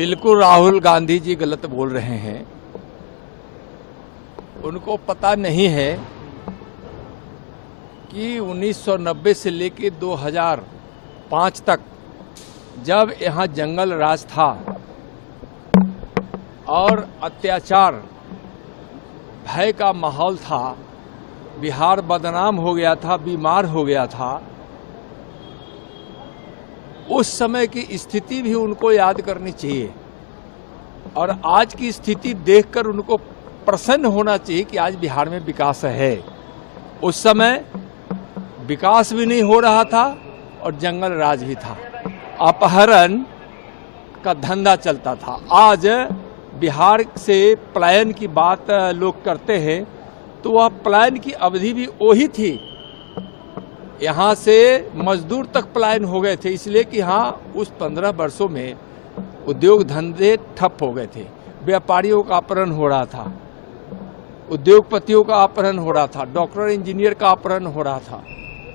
बिल्कुल राहुल गांधी जी गलत बोल रहे हैं। उनको पता नहीं है कि 1990 से लेकर 2005 तक जब यहाँ जंगल राज था और अत्याचार भय का माहौल था, बिहार बदनाम हो गया था, बीमार हो गया था, उस समय की स्थिति भी उनको याद करनी चाहिए और आज की स्थिति देखकर उनको प्रसन्न होना चाहिए कि आज बिहार में विकास है। उस समय विकास भी नहीं हो रहा था और जंगल राज भी था, अपहरण का धंधा चलता था। आज बिहार से पलायन की बात लोग करते हैं तो वह पलायन की अवधि भी वही थी। यहाँ से मजदूर तक पलायन हो गए थे, इसलिए कि हाँ उस 15 वर्षों में उद्योग धंधे ठप हो गए थे, व्यापारियों का अपहरण हो रहा था, उद्योगपतियों का अपहरण हो रहा था, डॉक्टर इंजीनियर का अपहरण हो रहा था,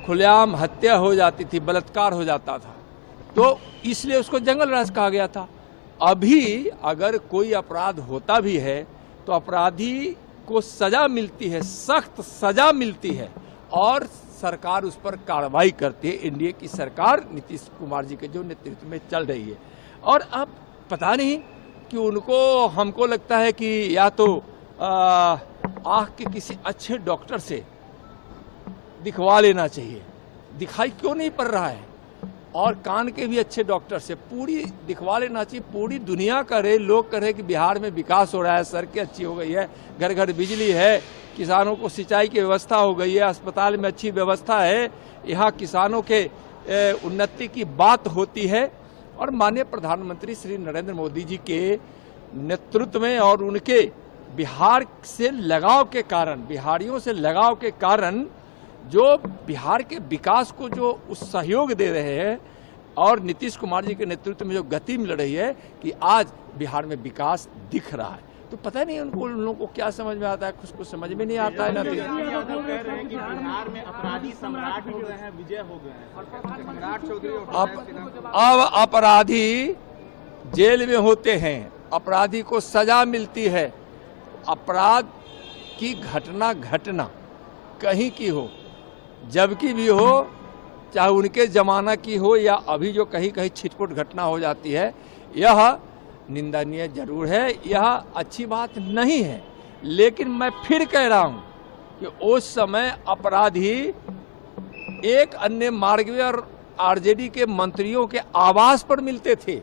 खुलेआम हत्या हो जाती थी, बलात्कार हो जाता था, तो इसलिए उसको जंगल राज कहा गया था। अभी अगर कोई अपराध होता भी है तो अपराधी को सजा मिलती है, सख्त सजा मिलती है और सरकार उस पर कार्रवाई करती है। एनडीए की सरकार नीतीश कुमार जी के जो नेतृत्व में चल रही है और अब पता नहीं कि उनको, हमको लगता है कि या तो आँख के किसी अच्छे डॉक्टर से दिखवा लेना चाहिए, दिखाई क्यों नहीं पड़ रहा है, और कान के भी अच्छे डॉक्टर से पूरी दिखवा लेना चाहिए। पूरी दुनिया करे, लोग कहे कि बिहार में विकास हो रहा है, सड़कें अच्छी हो गई है, घर घर बिजली है, किसानों को सिंचाई की व्यवस्था हो गई है, अस्पताल में अच्छी व्यवस्था है, यहाँ किसानों के उन्नति की बात होती है। और माननीय प्रधानमंत्री श्री नरेंद्र मोदी जी के नेतृत्व में और उनके बिहार से लगाव के कारण, बिहारियों से लगाव के कारण जो बिहार के विकास को जो उस सहयोग दे रहे हैं और नीतीश कुमार जी के नेतृत्व में जो गति मिल रही है कि आज बिहार में विकास दिख रहा है, तो पता नहीं उन लोगों को क्या समझ में आता है, कुछ कुछ समझ में नहीं आता है ना। तो बिहार में अपराधी सम्राट हो गए हैं, विजय हो गए हैं, सम्राट चौधरी अब अपराधी जेल में होते हैं, अपराधी को सजा मिलती है। अपराध की घटना कहीं की हो, जबकि भी हो, चाहे उनके जमाना की हो या अभी जो कहीं कहीं छिटपुट घटना हो जाती है, यह निंदनीय जरूर है, यह अच्छी बात नहीं है। लेकिन मैं फिर कह रहा हूं कि उस समय अपराधी एक अन्य मार्गवे और आरजेडी के मंत्रियों के आवास पर मिलते थे,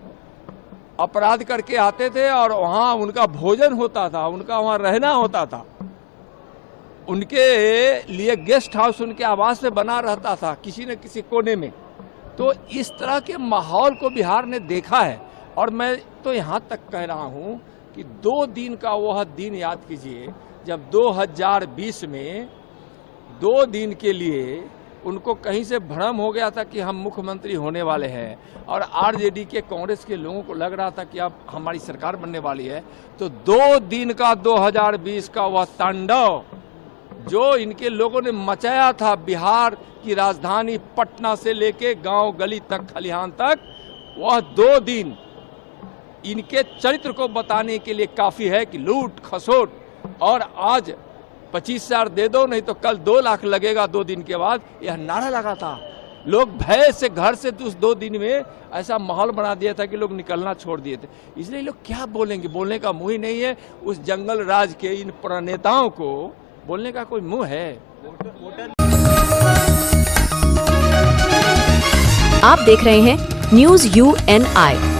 अपराध करके आते थे और वहां उनका भोजन होता था, उनका वहां रहना होता था, उनके लिए गेस्ट हाउस उनके आवास में बना रहता था किसी न किसी कोने में। तो इस तरह के माहौल को बिहार ने देखा है और मैं तो यहाँ तक कह रहा हूँ कि 2 दिन का वह दिन याद कीजिए जब 2020 में 2 दिन के लिए उनको कहीं से भ्रम हो गया था कि हम मुख्यमंत्री होने वाले हैं और आरजेडी के, कांग्रेस के लोगों को लग रहा था कि अब हमारी सरकार बनने वाली है। तो 2 दिन का 2020 का वह तांडव जो इनके लोगों ने मचाया था बिहार की राजधानी पटना से लेके गांव गली तक, खलिहान तक, वह 2 दिन इनके चरित्र को बताने के लिए काफी है कि लूट खसोट और आज 25,000 दे दो नहीं तो कल 2 लाख लगेगा 2 दिन के बाद, यह नारा लगा था। लोग भय से घर से उस 2 दिन में ऐसा माहौल बना दिया था कि लोग निकलना छोड़ दिए थे। इसलिए लोग क्या बोलेंगे, बोलने का मुंह ही नहीं है। उस जंगल राज के इन प्रणेताओं को बोलने का कोई मुंह है? आप देख रहे हैं न्यूज़ UNI।